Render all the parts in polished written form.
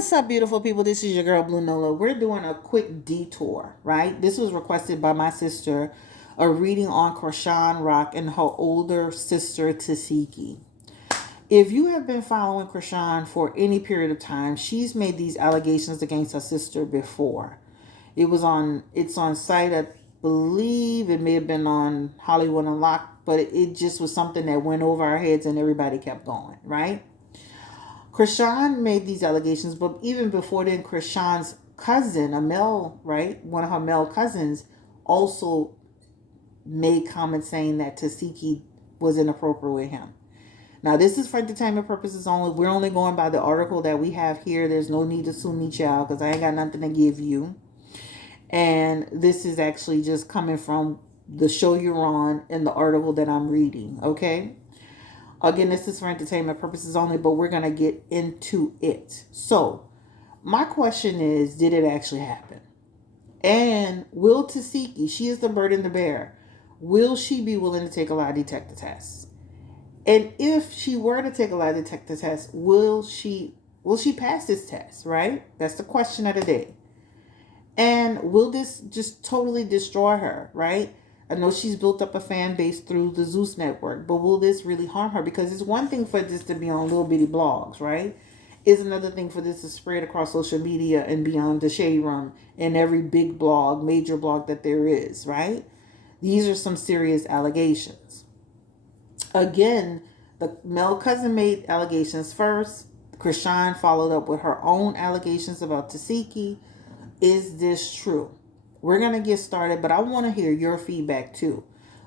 What's up, beautiful people? This is your girl, Blue Nola. We're doing a quick detour, right? This was requested by my sister, a reading on Chrisean Rock and her older sister, Tesheki. If you have been following Chrisean for any period of time, she's made these allegations against her sister before. It's on site, I believe it may have been on Hollywood Unlocked, but it just was something that went over our heads and everybody kept going, right? Chrisean made these allegations, but even before then, Chrisean's cousin, a male, right, one of her male cousins, also made comments saying that Tesheki was inappropriate with him. Now, this is for entertainment purposes only. We're only going by the article that we have here. There's no need to sue me, child, because I ain't got nothing to give you. And this is actually just coming from the show you're on and the article that I'm reading, okay? Again, this is for entertainment purposes only, but we're going to get into it. So, my question is, did it actually happen? And will Tesheki, she is the burden to bear, will she be willing to take a lie detector test? And if she were to take a lie detector test, will she pass this test, right? That's the question of the day. And will this just totally destroy her, right? I know she's built up a fan base through the Zeus network, but will this really harm her? Because it's one thing for this to be on little bitty blogs, right? It's another thing for this to spread across social media and beyond the shade room and every big blog, major blog that there is, right? These are some serious allegations. Again, the male cousin made allegations first. Chrisean followed up with her own allegations about Tesheki. Is this true? We're going to get started, but I want to hear your feedback too.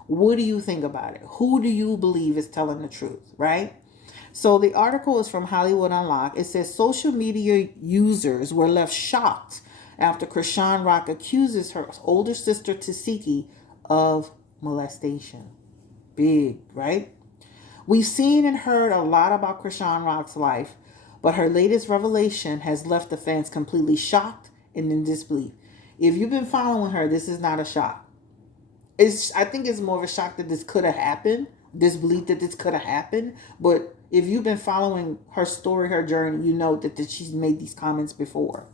What do you think about it? Who do you believe is telling the truth, right? So the article is from Hollywood Unlocked. It says social media users were left shocked after Chrisean Rock accuses her older sister Tesheki of molestation. Big, right? We've seen and heard a lot about Chrisean Rock's life, but her latest revelation has left the fans completely shocked and in disbelief. If you've been following her, this is not a shock. I think it's more of a shock that this could have happened, disbelief that this could have happened. But if you've been following her story, her journey, you know that she's made these comments before.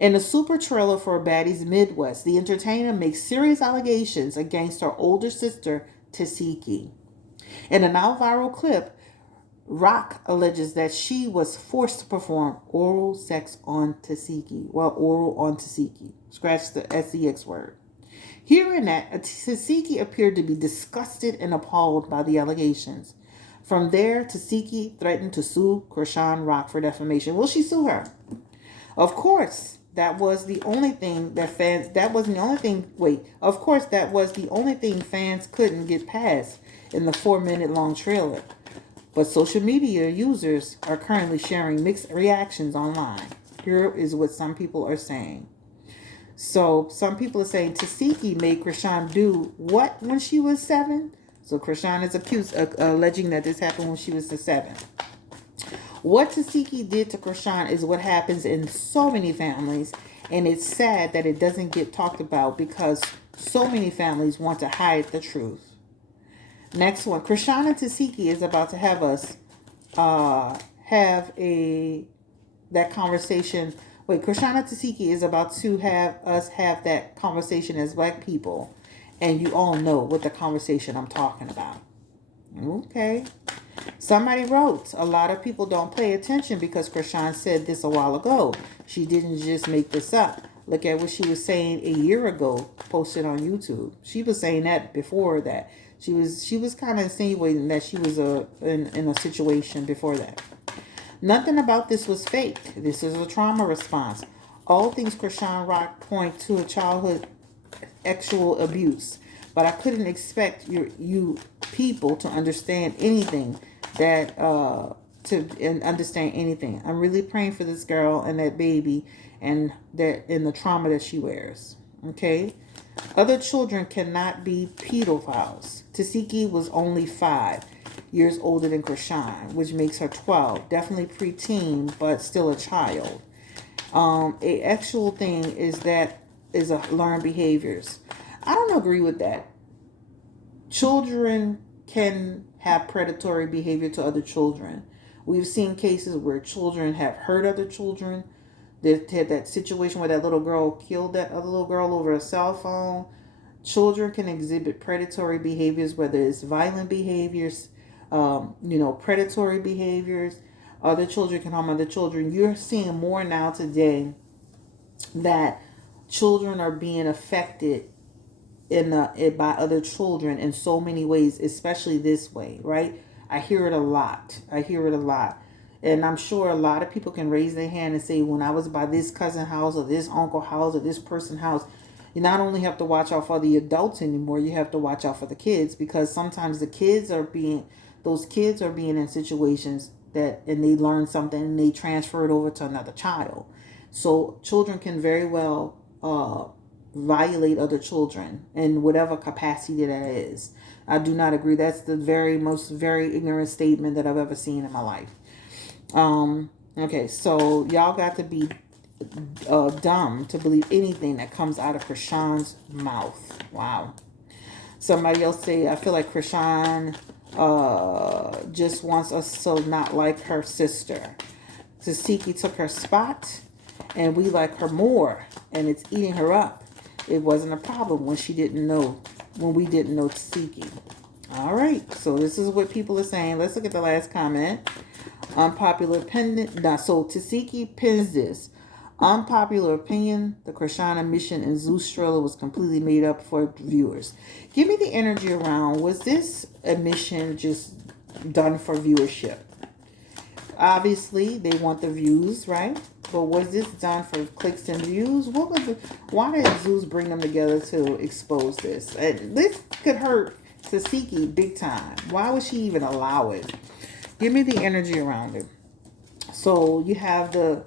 In a super trailer for Baddies Midwest, the entertainer makes serious allegations against her older sister, Tesheki. In a now viral clip, Rock alleges that she was forced to perform oral sex on Tesheki. Well, oral on Tesheki. Scratch the sex word. Hearing that, Tesheki appeared to be disgusted and appalled by the allegations. From there, Tesheki threatened to sue Chrisean Rock for defamation. Will she sue her? Of course, that was the only thing Of course, that was the only thing fans couldn't get past in the 4-minute long trailer. But social media users are currently sharing mixed reactions online. Here is what some people are saying. So some people are saying Tesheki made Chrisean do what when she was 7? So Chrisean is alleging that this happened when she was 7. What Tesheki did to Chrisean is what happens in so many families, and it's sad that it doesn't get talked about because so many families want to hide the truth. Next one, Chrisean and Tesheki is about to have us that conversation. Chrisean and Tesheki is about to have us have that conversation as Black people, and you all know what the conversation I'm talking about. Okay. Somebody wrote, a lot of people don't pay attention because Chrisean said this a while ago. She didn't just make this up. Look at what she was saying a year ago, posted on YouTube. She was saying that before that. She was kind of insinuating that she was in a situation before that. Nothing about this was fake. This is a trauma response. All things Chrisean Rock point to a childhood sexual abuse. But I couldn't expect you people to understand anything understand anything. I'm really praying for this girl and that baby and the trauma that she wears. Okay? Other children cannot be pedophiles. Tesheki was only 5 years older than Chrisean, which makes her 12. Definitely preteen, but still a child. A actual thing is learned behaviors. I don't agree with that. Children can have predatory behavior to other children. We've seen cases where children have hurt other children. They had that situation where that little girl killed that other little girl over a cell phone. Children can exhibit predatory behaviors, whether it's violent behaviors, predatory behaviors. Other children can harm other children. You're seeing more now today that children are being affected by other children in so many ways, especially this way, right? I hear it a lot. And I'm sure a lot of people can raise their hand and say, when I was by this cousin house or this uncle house or this person house, you not only have to watch out for the adults anymore, you have to watch out for the kids, because sometimes those kids are being in situations and they learn something and they transfer it over to another child. So children can very well violate other children in whatever capacity that is. I do not agree. That's the very ignorant statement that I've ever seen in my life. Okay, so y'all got to be dumb to believe anything that comes out of Chrisean's mouth. Wow. Somebody else say, I feel like Chrisean just wants us to not like her sister. Tesheki took her spot, and we like her more, and it's eating her up. It wasn't a problem when we didn't know Tesheki. All right, so this is what people are saying. Let's look at the last comment. Unpopular opinion. So Tesheki pins this. Unpopular opinion. The Chrisean mission in Zeus trailer was completely made up for viewers. Give me the energy around. Was this a mission just done for viewership? Obviously, they want the views, right? But was this done for clicks and views? Why did Zeus bring them together to expose this? And this could hurt Tesheki big time. Why would she even allow it? Give me the energy around it. So you have the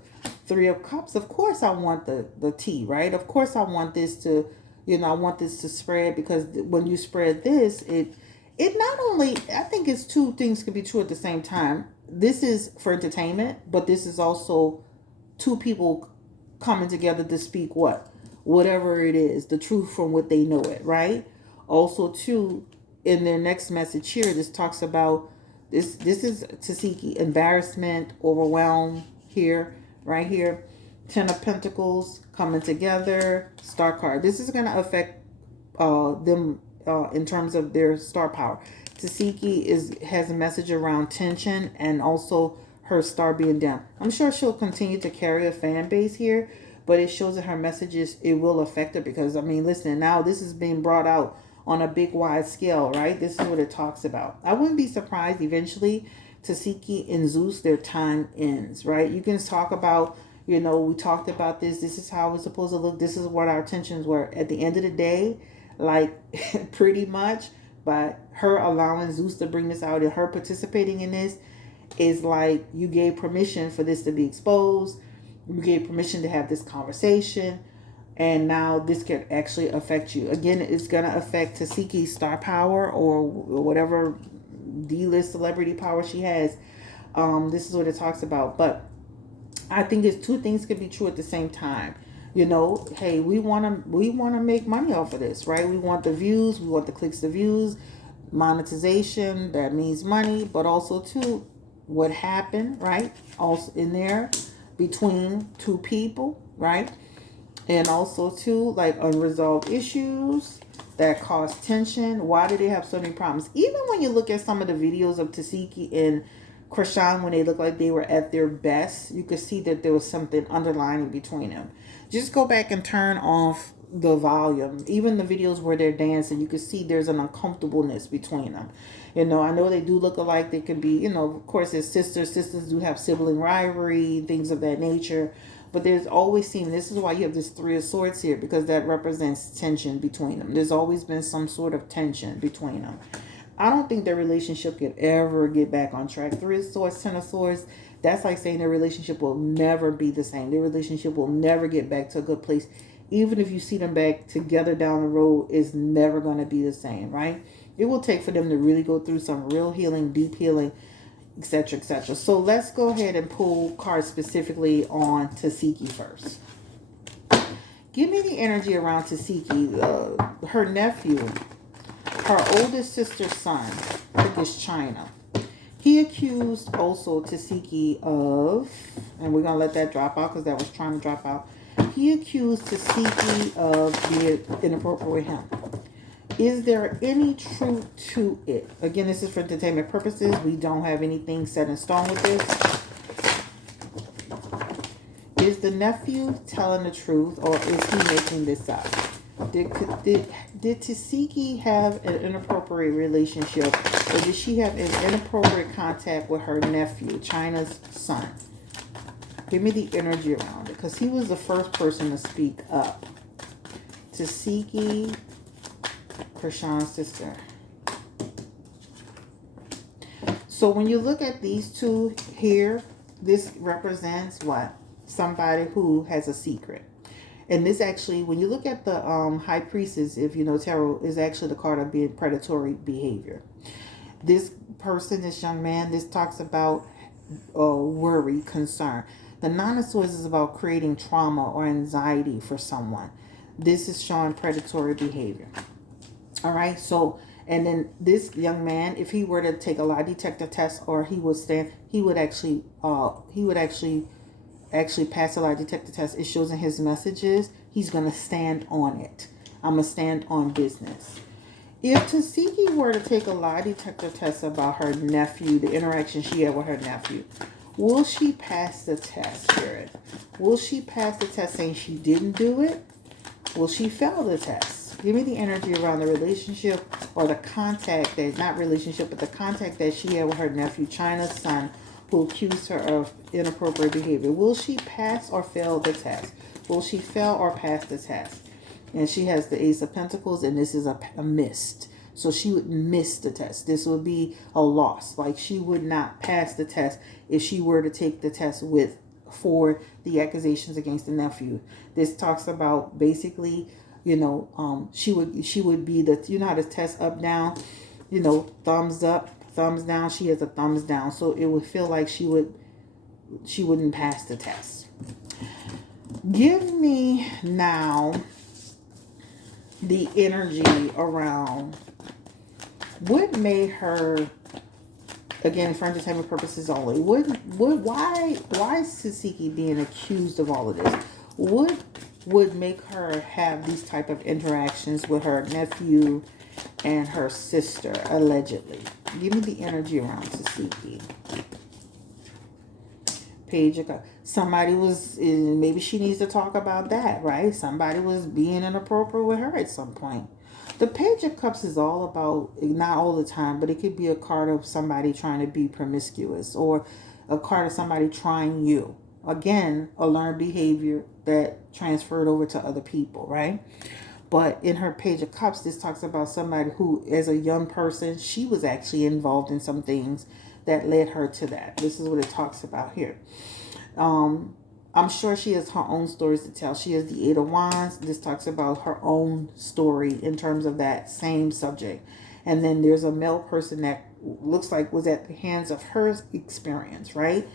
Three of Cups. Of course I want the tea, right? Of course I want this to, I want this to spread, because when you spread this, it not only, I think it's two things could be true at the same time. This is for entertainment, but this is also two people coming together to speak whatever it is, the truth from what they know it, right? Also, too, in their next message here, this talks about this is Tesheki, embarrassment, overwhelm here, right here. 10 of Pentacles coming together, Star card. This is going to affect them in terms of their star power. Tesheki has a message around tension and also her star being down. I'm sure she'll continue to carry a fan base here, but it shows that her messages, it will affect her, because, I mean, listen, now this is being brought out on a big wide scale, right? This is what it talks about. I wouldn't be surprised eventually Tesheki and Zeus, their time ends, right? You can talk about, we talked about this. This is how it's supposed to look. This is what our intentions were. At the end of the day, like pretty much by her allowing Zeus to bring this out and her participating in this is like you gave permission for this to be exposed. You gave permission to have this conversation. And now this can actually affect you. Again, it's going to affect Tesheki's star power or whatever D-list celebrity power she has. This is what it talks about. But I think it's two things could be true at the same time. Hey, we want to make money off of this, right? We want the views. We want the clicks, the views. Monetization, that means money. But also, too, what happened, right? Also in there between two people, right? And also, too, like unresolved issues that cause tension. Why do they have so many problems? Even when you look at some of the videos of Tesheki and Chrisean, when they look like they were at their best, you could see that there was something underlying between them. Just go back and turn off the volume. Even the videos where they're dancing, you can see there's an uncomfortableness between them. I know they do look alike. They can be, of course, as sisters. Sisters do have sibling rivalry, things of that nature. But there's always this is why you have this Three of Swords here, because that represents tension between them. There's always been some sort of tension between them. I don't think their relationship could ever get back on track. Three of Swords, Ten of Swords, that's like saying their relationship will never be the same. Their relationship will never get back to a good place. Even if you see them back together down the road, it's never going to be the same, right? It will take for them to really go through some real healing, deep healing, etc., etc. So let's go ahead and pull cards specifically on Tesheki first. Give me the energy around Tesheki, her nephew, her oldest sister's son. I think it's China. He accused also Tesheki of, and we're going to let that drop out because that was trying to drop out. He accused Tesheki of being inappropriate with him. Is there any truth to it? Again, this is for entertainment purposes. We don't have anything set in stone with this. Is the nephew telling the truth, or is he making this up? Did Tesheki have an inappropriate relationship, or did she have an inappropriate contact with her nephew, China's son? Give me the energy around it, because he was the first person to speak up. Tesheki, Chrisean's sister. So when you look at these two here, this represents what? Somebody who has a secret. And this actually, when you look at the High Priestess, if you know tarot, is actually the card of being predatory behavior. This person, this young man, this talks about worry, concern. The Nine of Swords is about creating trauma or anxiety for someone. This is showing predatory behavior. All right, so, and then this young man, if he were to take a lie detector test, or he would actually pass a lie detector test. It shows in his messages, he's going to stand on it. I'm going to stand on business. If Tesheki were to take a lie detector test about her nephew, the interaction she had with her nephew, will she pass the test, Spirit? Will she pass the test saying she didn't do it? Will she fail the test? Give me the energy around the relationship, or the contact, that not relationship, but the contact that she had with her nephew, China's son, who accused her of inappropriate behavior. Will she pass or fail the test? Will she fail or pass the test? And she has the Ace of Pentacles, and this is a missed. So she would miss the test. This would be a loss. Like, she would not pass the test if she were to take the test for the accusations against the nephew. This talks about basically, she would be the, you know how to test up, down, thumbs up, thumbs down. She has a thumbs down. So it would feel like she wouldn't pass the test. Give me now the energy around what made her, again, for entertainment purposes only, why is Tesheki being accused of all of this? What would make her have these type of interactions with her nephew and her sister, allegedly? Give me the energy around Tesheki. Page of Cups. Somebody was, maybe she needs to talk about that, right? Somebody was being inappropriate with her at some point. The Page of Cups is all about, not all the time, but it could be a card of somebody trying to be promiscuous, or a card of somebody trying you. Again, a learned behavior that transferred over to other people, right? But in her Page of Cups, this talks about somebody who, as a young person, she was actually involved in some things that led her to that. This is what it talks about here. I'm sure she has her own stories to tell. She has the Eight of Wands. This talks about her own story in terms of that same subject. And then there's a male person that looks like was at the hands of her experience, right?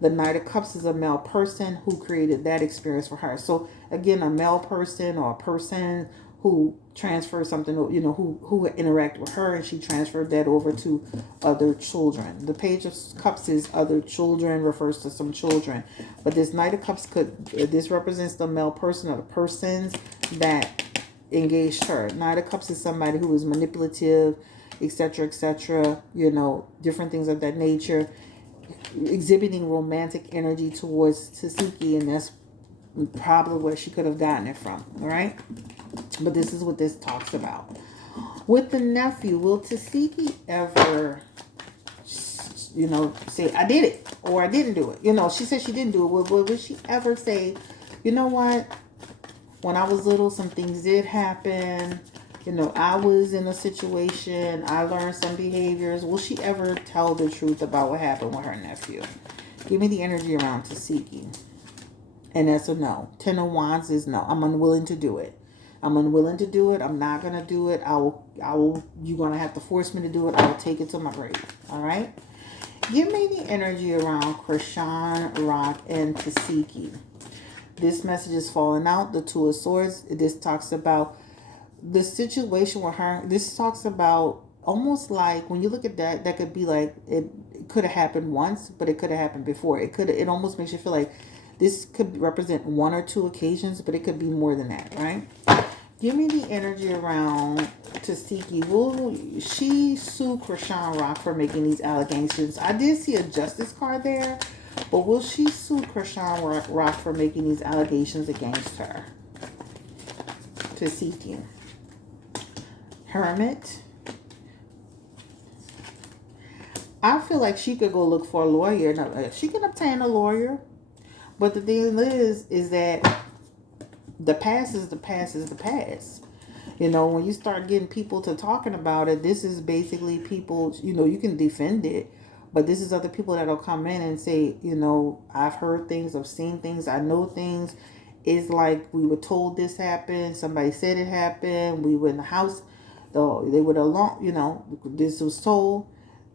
The Knight of Cups is a male person who created that experience for her. So again, a male person, or a person who transferred something, who interacted with her, and she transferred that over to other children. The Page of Cups is other children, refers to some children. But this Knight of Cups this represents the male person, or the persons that engaged her. Knight of Cups is somebody who was manipulative, etc., etc., different things of that nature, exhibiting romantic energy towards Tesheki, and that's probably where she could have gotten it from, all right? But this is what this talks about. With the nephew, will Tesheki ever, say, I did it, or I didn't do it? She said she didn't do it. Will she ever say, you know what? When I was little, some things did happen. I was in a situation. I learned some behaviors. Will she ever tell the truth about what happened with her nephew? Give me the energy around Tesheki. And that's a no. Ten of Wands is no. I'm unwilling to do it. I'm unwilling to do it. I'm not going to do it. I will, you're going to have to force me to do it. I will take it to my grave. All right? Give me the energy around Chrisean, Rock, and Tesheki. This message is falling out. The Two of Swords. This talks about the situation with her. This talks about almost like, when you look at that, that could be like, could have happened once, but it could have happened before. It almost makes you feel like this could represent one or two occasions, but it could be more than that, right? Give me the energy around Tesheki. Will she sue Chrisean Rock for making these allegations? I did see a justice card there, but will she sue Chrisean Rock for making these allegations against her? Tesheki. Hermit. I feel like she could go look for a lawyer. No, she can obtain a lawyer. But the thing is that the past is the past is the past. You know, when you start getting people to talking about it, this is basically people, you know, you can defend it. But this is other people that'll come in and say, you know, I've heard things, I've seen things, I know things. It's like we were told this happened. Somebody said it happened. We were in the house. They were alone, you know, this was told.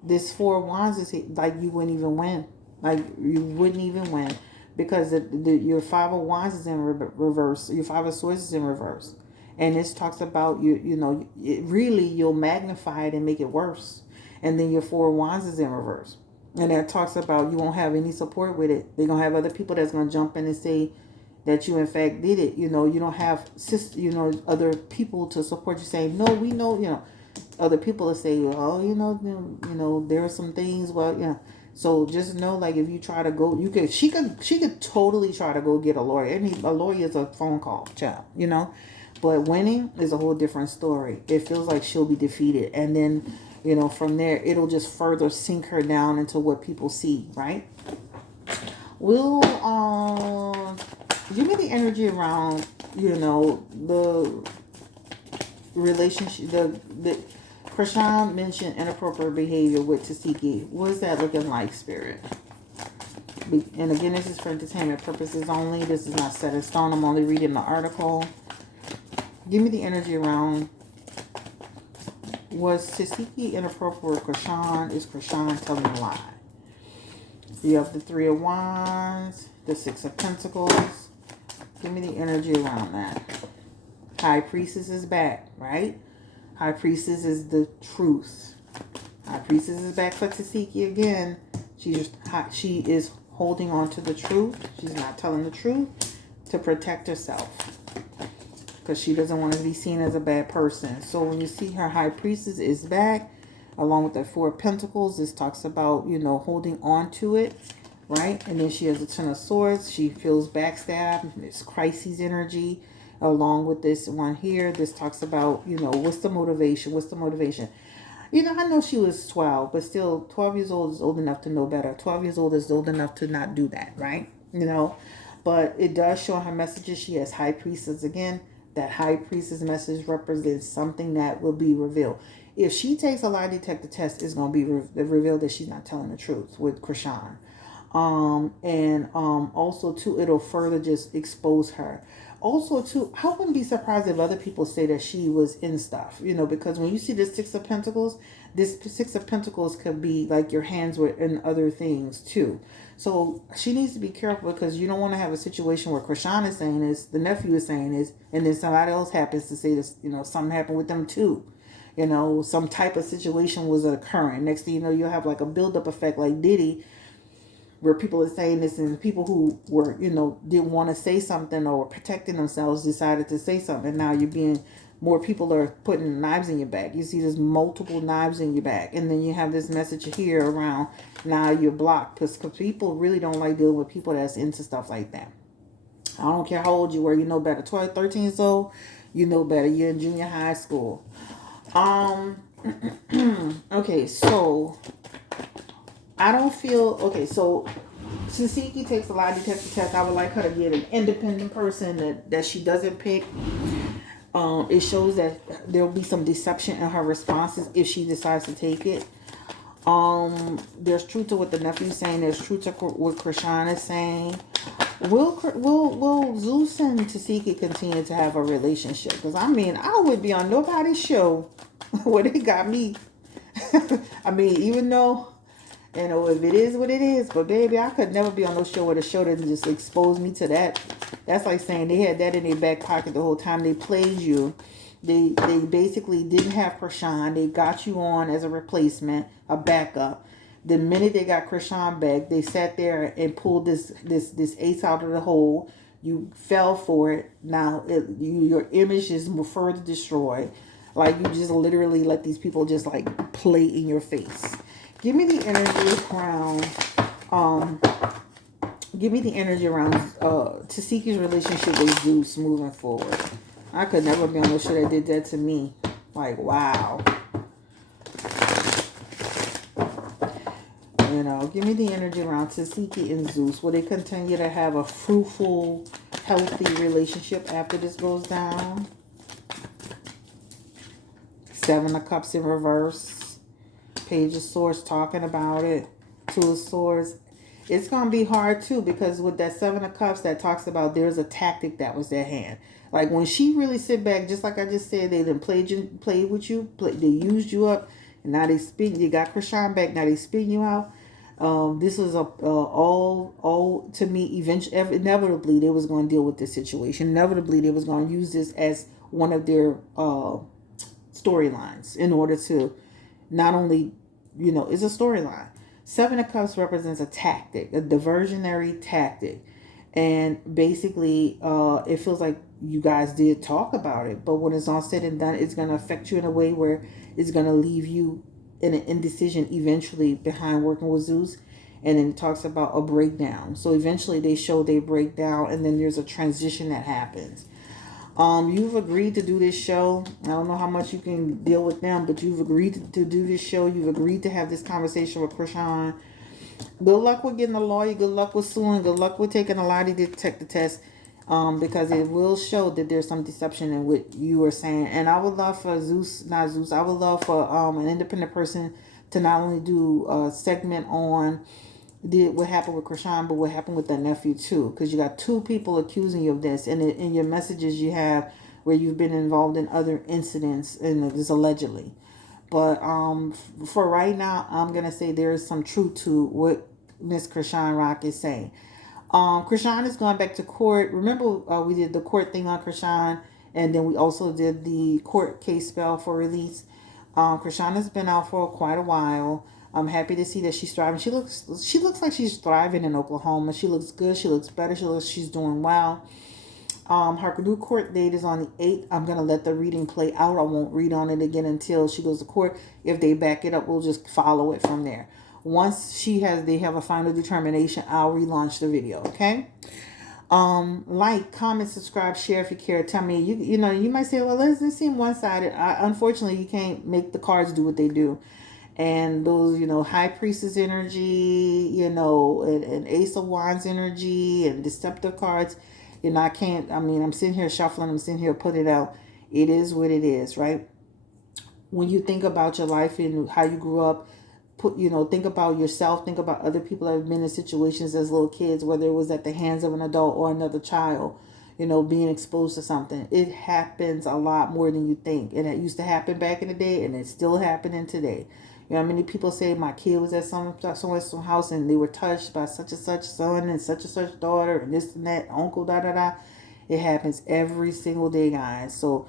This Four of Wands is like you wouldn't even win. Like you wouldn't even win. Because your Five of Wands is in reverse. Your Five of Swords is in reverse. And this talks about, you know, really you'll magnify it and make it worse. And then your Four of Wands is in reverse. And that talks about you won't have any support with it. They're going to have other people that's going to jump in and say that you in fact did it. You know, you don't have other people to support you saying, no, we know, you know. Other people will say, oh, you know, there are some things, well, you know. So just know, like, if you try to go, she could totally try to go get a lawyer. I mean, a lawyer is a phone call, child, you know. But winning is a whole different story. It feels like she'll be defeated. And then, you know, from there, it'll just further sink her down into what people see, right? We'll, give me the energy around, you know, the relationship, the Chrisean mentioned inappropriate behavior with Tesheki. What is that looking like, Spirit? And again, this is for entertainment purposes only. This is not set in stone. I'm only reading the article. Give me the energy around. Was Tesheki inappropriate with Chrisean? Is Chrisean telling a lie? You have the Three of Wands, the Six of Pentacles. Give me the energy around that. High Priestess is back, right? High Priestess is the truth. High Priestess is back for Tesheki again. She is holding on to the truth. She's not telling the truth to protect herself. Because she doesn't want to be seen as a bad person. So when you see her High Priestess is back, along with the Four of Pentacles, this talks about, you know, holding on to it, right? And then she has the Ten of Swords. She feels backstabbed. It's crisis energy. Along with this one here, this talks about, you know, what's the motivation? What's the motivation? You know, I know she was 12, but still 12 years old is old enough to know better. 12 years old is old enough to not do that, right? You know, but it does show her messages. She has High Priestess again. That High Priestess message represents something that will be revealed. If she takes a lie detector test, it's going to be revealed that she's not telling the truth with Chrisean. Also too, it'll further just expose her. Also too, I wouldn't be surprised if other people say that she was in stuff, you know, because when you see the Six of Pentacles, this Six of Pentacles could be like your hands were in other things too. So she needs to be careful, because you don't want to have a situation where Chrisean is saying this, the nephew is saying this, and then somebody else happens to say this, you know, something happened with them too. You know, some type of situation was occurring. Next thing you know, you'll have like a buildup effect like Diddy, where people are saying this, and people who were, you know, didn't want to say something or were protecting themselves decided to say something. And now more people are putting knives in your back. You see there's multiple knives in your back. And then you have this message here around, now you're blocked. Because people really don't like dealing with people that's into stuff like that. I don't care how old you were, you know better. 12, 13 years old, you know better. You're in junior high school. Okay, so I don't feel, okay, so Tesheki takes a lie detector test. I would like her to get an independent person that she doesn't pick. It shows that there'll be some deception in her responses if she decides to take it. There's truth to what the nephew's saying. There's truth to what Chrisean is saying. Will Zeus and Tesheki continue to have a relationship? Because I mean, I would be on nobody's show where they got me. I mean, even though, you know, if it is what it is, but baby, I could never be on no show where the show doesn't just expose me to that. That's like saying they had that in their back pocket the whole time. They played you. They basically didn't have Chrisean. They got you on as a replacement, a backup, The minute they got Chrisean back, they sat there and pulled this ace out of the hole. You fell for it. Now your image is further destroyed. Like, you just literally let these people just like play in your face. Give me the energy around. Give me the energy around Tesheki's relationship with Zeus moving forward. I could never be on the show that did that to me. Like, wow. You know, give me the energy around Tesheki and Zeus. Will they continue to have a fruitful, healthy relationship after this goes down? Seven of Cups in reverse. Page of Swords talking about it. Two of Swords. It's going to be hard too, because with that Seven of Cups that talks about there's a tactic that was at hand. Like, when she really sit back, just like I just said, they done played with you, they used you up, and now they spin. You got Chrisean back, now they spin you out. This was all to me. Eventually, inevitably, they was going to deal with this situation. Inevitably, they was going to use this as one of their storylines in order to not only, you know, it's a storyline. Seven of Cups represents a tactic, a diversionary tactic. And basically, it feels like you guys did talk about it. But when it's all said and done, it's going to affect you in a way where it's going to leave you in an indecision eventually behind working with Zeus. And then it talks about a breakdown. So eventually they show they break down, and then there's a transition that happens. You've agreed to do this show. I don't know how much you can deal with them, but you've agreed to do this show. You've agreed to have this conversation with Chrisean. Good luck with getting a lawyer. Good luck with suing. Good luck with taking a lie detector test, because it will show that there's some deception in what you were saying. And I would love for I would love for an independent person to not only do a segment on what happened with Chrisean, but what happened with their nephew too, because you got two people accusing you of this, and in your messages you have where you've been involved in other incidents, and this allegedly. But for right now, I'm gonna say there is some truth to what Miss Chrisean Rock is saying. Chrisean is going back to court. Remember, we did the court thing on Chrisean, and then we also did the court case spell for release. Chrisean has been out for quite a while. I'm happy to see that she's thriving. She looks like she's thriving in Oklahoma. She looks good. She looks better. She's doing well. Her new court date is on the 8th. I'm going to let the reading play out. I won't read on it again until she goes to court. If they back it up, we'll just follow it from there. Once they have a final determination, I'll relaunch the video, okay? Like, comment, subscribe, share if you care. Tell me, you know, you might say, well, this seem one-sided. Unfortunately, you can't make the cards do what they do. And those, you know, High Priestess energy, you know, and Ace of Wands energy and deceptive cards, you know, I'm sitting here shuffling, I'm sitting here putting it out. It is what it is, right? When you think about your life and how you grew up, think about yourself, think about other people that have been in situations as little kids, whether it was at the hands of an adult or another child, you know, being exposed to something. It happens a lot more than you think. And it used to happen back in the day, and it's still happening today. You know, many people say my kid was at some house and they were touched by such and such son and such daughter and this and that, uncle, da da da. It happens every single day, guys. So,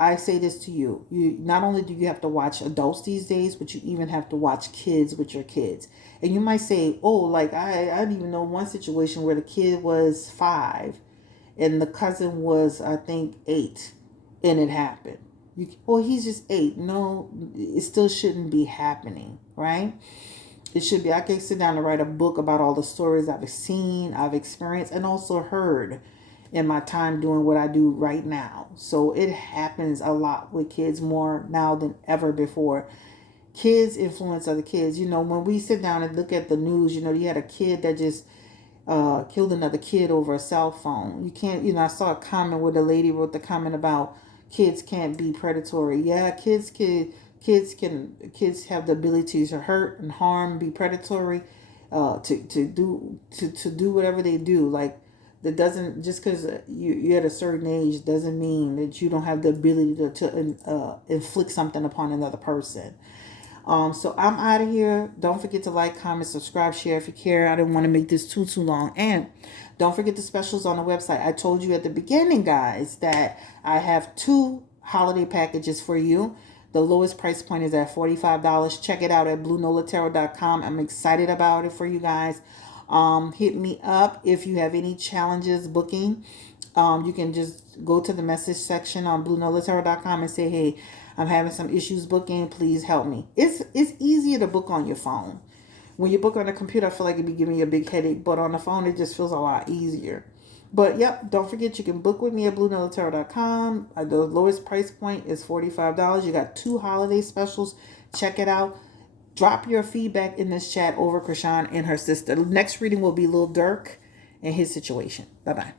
I say this to you. You not only do you have to watch adults these days, but you even have to watch kids with your kids. And you might say, oh, like I didn't even know one situation where the kid was 5 and the cousin was, I think, 8, and it happened. He's just 8. No, it still shouldn't be happening, right? It should be. I can sit down and write a book about all the stories I've seen, I've experienced, and also heard in my time doing what I do right now. So it happens a lot with kids, more now than ever before. Kids influence other kids. You know, when we sit down and look at the news, you know, you had a kid that just killed another kid over a cell phone. You can't, you know, I saw a comment where the lady wrote the comment about kids can't be predatory. Yeah, kids have the ability to hurt and harm, be predatory, to do whatever they do. Like, that doesn't, just because you're at a certain age doesn't mean that you don't have the ability to inflict something upon another person. So I'm out of here. Don't forget to like, comment, subscribe, share if you care. I didn't want to make this too long. And don't forget the specials on the website. I told you at the beginning, guys, that I have 2 holiday packages for you. The lowest price point is at $45. Check it out at BlueNolaTarot.com. I'm excited about it for you guys. Hit me up if you have any challenges booking. You can just go to the message section on BlueNolaTarot.com and say, hey, I'm having some issues booking. Please help me. It's easier to book on your phone. When you book on the computer, I feel like it'd be giving you a big headache. But on the phone, it just feels a lot easier. But yep, don't forget you can book with me at BlueNolaTarot.com. The lowest price point is $45. You got 2 holiday specials. Check it out. Drop your feedback in this chat over Chrisean and her sister. Next reading will be Lil Durk and his situation. Bye-bye.